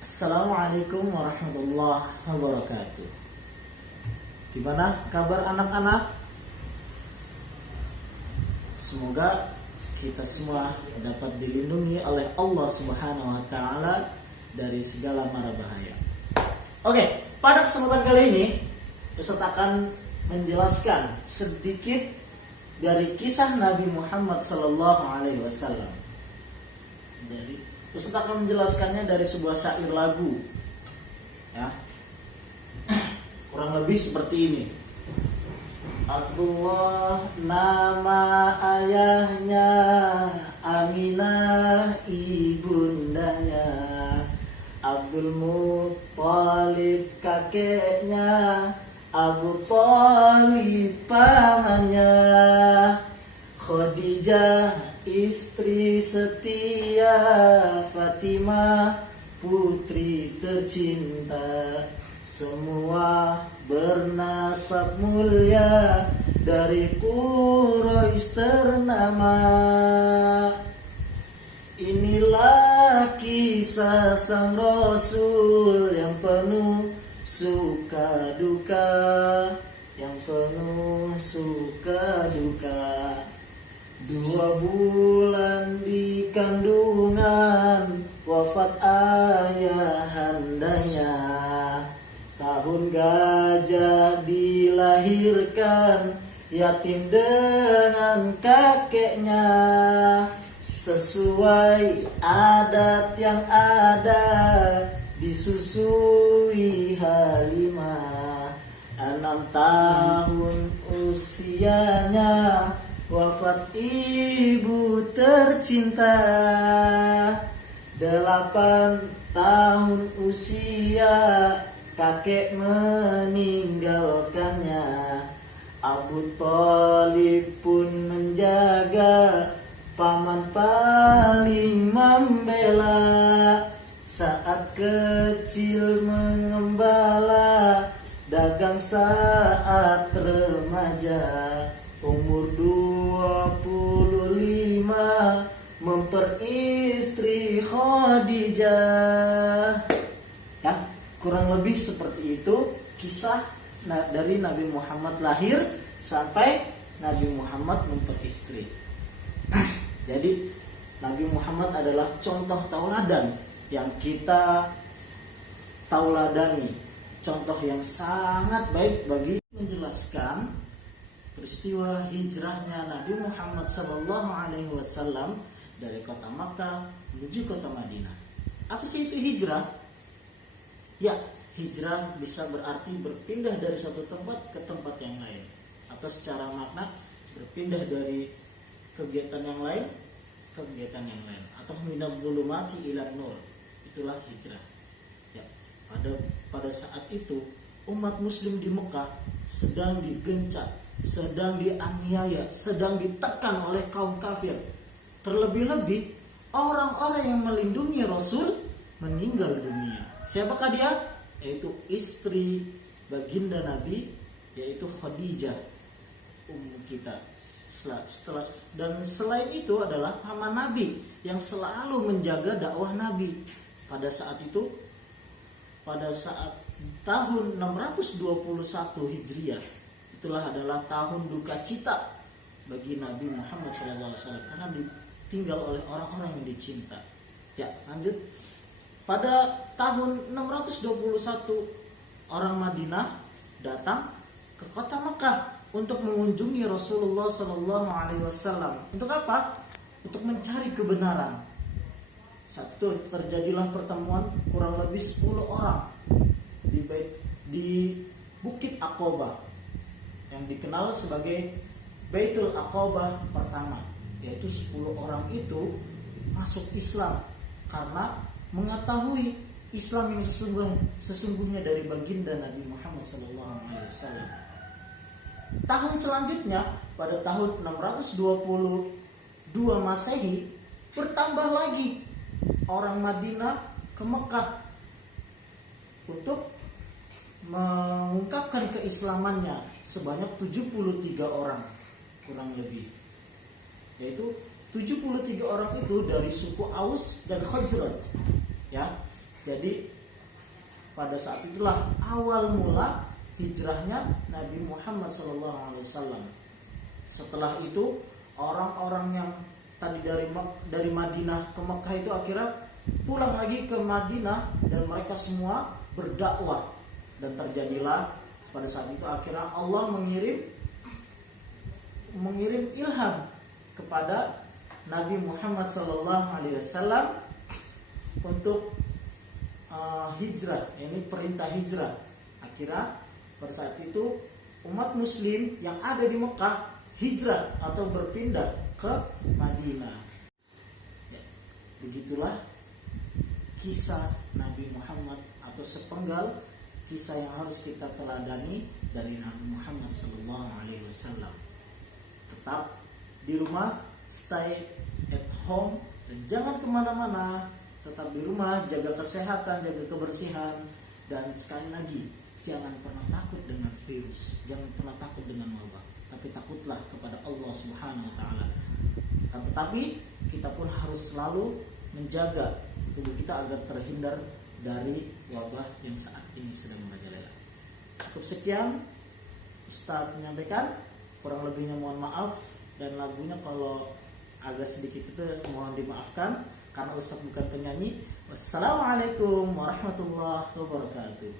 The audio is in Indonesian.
Assalamualaikum warahmatullahi wabarakatuh. Gimana kabar anak-anak? Semoga kita semua dapat dilindungi oleh Allah Subhanahu wa taala dari segala mara bahaya. Oke, pada kesempatan kali ini Ustaz akan menjelaskan sedikit dari kisah Nabi Muhammad sallallahu alaihi wasallam. Jadi Ustaz akan menjelaskannya dari sebuah syair lagu, ya, kurang lebih seperti ini. Abdullah nama ayahnya, Aminah ibundanya, Abdul Muttalib kakeknya, Abu Thalib pamannya, Khadijah istri setia, Fatimah putri tercinta, semua bernasab mulia dari Quraisy ternama. Inilah kisah sang Rasul yang penuh suka duka, yang penuh suka duka. 2 bulan di kandungan, wafat ayahandanya. Tahun gajah dilahirkan, yatim dengan kakeknya. Sesuai adat yang ada, disusui Halimah. 6 tahun usianya, wafat ibu tercinta. 8 tahun usia, kakek meninggalkannya. Abu Thalib pun menjaga, paman paling membela. Saat kecil mengembala, dagang saat remaja. Umur 25 memperistri Khadijah. Ya, kurang lebih seperti itu kisah dari Nabi Muhammad lahir sampai Nabi Muhammad memperistri. Jadi Nabi Muhammad adalah contoh tauladan yang kita tauladani, contoh yang sangat baik bagi menjelaskan peristiwa hijrahnya Nabi Muhammad SAW dari kota Makkah menuju kota Madinah. Apa sih itu hijrah? Ya, hijrah bisa berarti berpindah dari suatu tempat ke tempat yang lain, atau secara makna berpindah dari kegiatan yang lain ke kegiatan yang lain, atau minadh dhulumati ila nur. Itulah hijrah. Ya, pada saat itu umat muslim di Mekah sedang digencet, sedang dianiaya, sedang ditekan oleh kaum kafir. Terlebih-lebih orang-orang yang melindungi Rasul meninggal dunia. Siapakah dia? Yaitu istri baginda Nabi, yaitu Khadijah, ummu kita. Dan selain itu adalah paman Nabi yang selalu menjaga dakwah Nabi. Pada saat itu, pada saat tahun 621 Hijriah, itulah adalah tahun duka cita bagi Nabi Muhammad SAW karena ditinggal oleh orang-orang yang dicinta. Ya, lanjut. Pada tahun 621 orang Madinah datang ke kota Mekah untuk mengunjungi Rasulullah SAW. Untuk apa? Untuk mencari kebenaran. Satu, terjadilah pertemuan kurang lebih 10 orang di Bukit Aqabah yang dikenal sebagai Baitul Aqabah pertama, yaitu 10 orang itu masuk Islam karena mengetahui Islam yang sesungguhnya dari baginda Nabi Muhammad SAW. Tahun selanjutnya, pada tahun 622 Masehi, bertambah lagi orang Madinah ke Mekah untuk mengungkapkan keislamannya sebanyak 73 orang kurang lebih. Yaitu 73 orang itu dari suku Aus dan Khazraj. Ya. Jadi pada saat itulah awal mula hijrahnya Nabi Muhammad SAW. Setelah itu orang-orang yang tadi dari Madinah ke Mekah itu akhirnya pulang lagi ke Madinah dan mereka semua berdakwah, dan terjadilah pada saat itu akhirnya Allah mengirim ilham kepada Nabi Muhammad SAW untuk hijrah. Ini perintah hijrah. Akhirnya pada saat itu umat muslim yang ada di Mekah hijrah atau berpindah ke Madinah. Ya, begitulah kisah Nabi Muhammad atau sepenggal kisah yang harus kita teladani dari Nabi Muhammad SAW. Tetap di rumah, stay at home, dan jangan kemana-mana. Tetap di rumah, jaga kesehatan, jaga kebersihan, dan sekali lagi jangan pernah takut dengan virus, jangan pernah takut dengan wabah, tapi takutlah kepada Allah Subhanahu Wa Taala. Tetapi kita pun harus selalu menjaga tubuh kita agar terhindar dari wabah yang saat ini sedang merajalela. Cukup sekian Ustaz menyampaikan, kurang lebihnya mohon maaf, dan lagunya kalau agak sedikit itu mohon dimaafkan karena Ustaz bukan penyanyi. Wassalamualaikum warahmatullahi wabarakatuh.